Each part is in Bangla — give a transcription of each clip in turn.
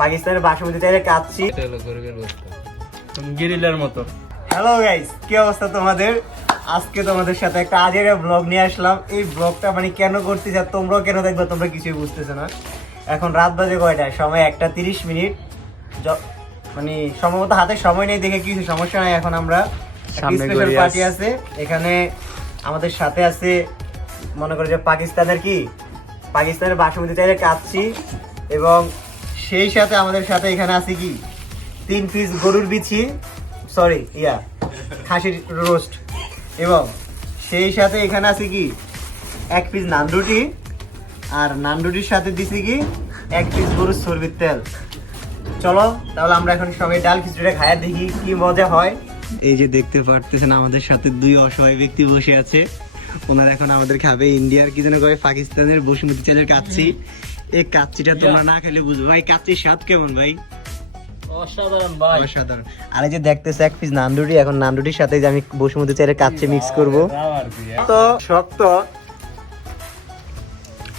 পাকিস্তানের বাসমতি চাইলে কাচ্ছি গিরিলের মতো। হ্যালো গাইস, কি অবস্থা তোমাদের? আজকে তোমাদের সাথে একটা আজের ব্লগ নিয়ে আসলাম। এই ব্লগটা মানে কেন করতেছি আর তোমরাও কেন দেখবে তোমরা কিছুই বুঝতেছো না। এখন রাত বাজে কয়টা? সময় 1:30। মানে সম্ভবত হাতে সময় নেই দেখে কিছু সমস্যা নাই। এখন আমরা স্পেশাল পার্টি আছে এখানে, আমাদের সাথে আছে মনে করো যে পাকিস্তানের বাসমতি চাইলে কাচ্ছি, এবং সেই সাথে আমাদের সাথে এখানে আছে কি 3 পিস গরুর বিচি, খাসির রোস্ট, এবং সেই সাথে এখানে আছে কি 1 পিস নান রুটি, আর নান রুটির সাথে দিছি কি 1 পিস গরুর চর্বির তেল। চলো তাহলে আমরা এখন সবাই ডাল খিচুড়ি খাইয়া দেখি কি মজা হয়। এই যে দেখতে পারতেছেন আমাদের সাথে 2 অসহায় ব্যক্তি বসে আছে। ওনারা এখন আমাদের খাবে ইন্ডিয়ার কি যেন কয় পাকিস্তানের বাসমতি চালের কাচ্চি। এই কাচ্চিটা তোমরা না খেলে বুঝবে ভাই কাচ্চির স্বাদ কেমন ভাই। অসাধারণ ভাই, অসাধারণ। আর এই যে দেখতেছে 1 পিস নান রুটি, এখন নান রুটির সাথে যে আমি বাসমতি চালের কাচ্চি মিক্স করব। তো শক্ত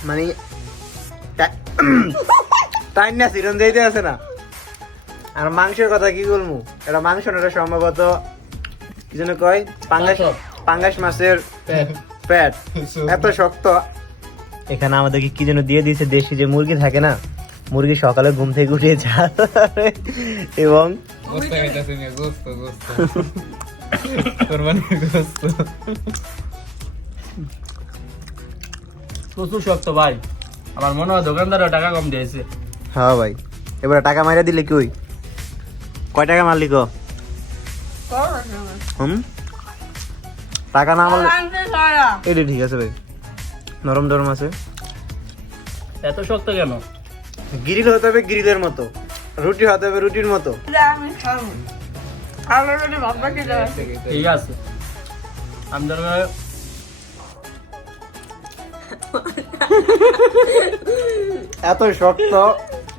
মানে টাইম না সিরন দিতে আছে না। আর মাংসের কথা কি বলবো, এটা মাংস না, এটা সম্ভবত কি যেন কয় পাঙ্গাস মাছের পেট, এত শক্ত। এখানে আমাদেরকে কি যেন দিয়ে দিয়েছে, দেশি যে মুরগি থাকে না, মুরগি সকালে ঘুম থেকে উঠে যায় এবং প্রচুর শক্ত ভাই। আমার মনে হয় দোকানদারও টাকা কম দিয়েছে। হ্যাঁ ভাই, এবার টাকা মাইরা দিলে কই, কয় টাকা মারলি গো? টাকা না মারলে এটা ঠিক আছে ভাই, নরম নরম আছে। এত শক্ত কেন? গ্রিল হতে হবে গ্রিলের মতো, রুটি হতে হবে রুটির মতো। ঠিক আছে, আমি এত শক্ত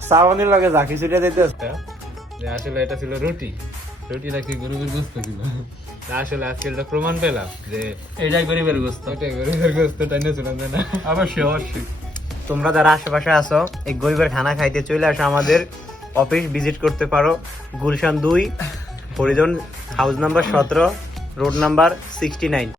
সাবানের লাগে ঝাঁকি ছুটে দিতে। আসলে এটা ছিল রুটিটা কি গরুর গোস্ত ছিল। আসলে আজকে এটা প্রমাণ পেলাম যে এটাই গরিবের গোস্ত। এটাই গরুর গোস্ত টাইনেছিলাম না। অবশ্যই। তোমরা যারা আশেপাশে আছো এই গরিবের খানা খাইতে চলে আসো, আমাদের অফিস ভিজিট করতে পারো। Gulshan 2, Harijan house number 17, road number 69।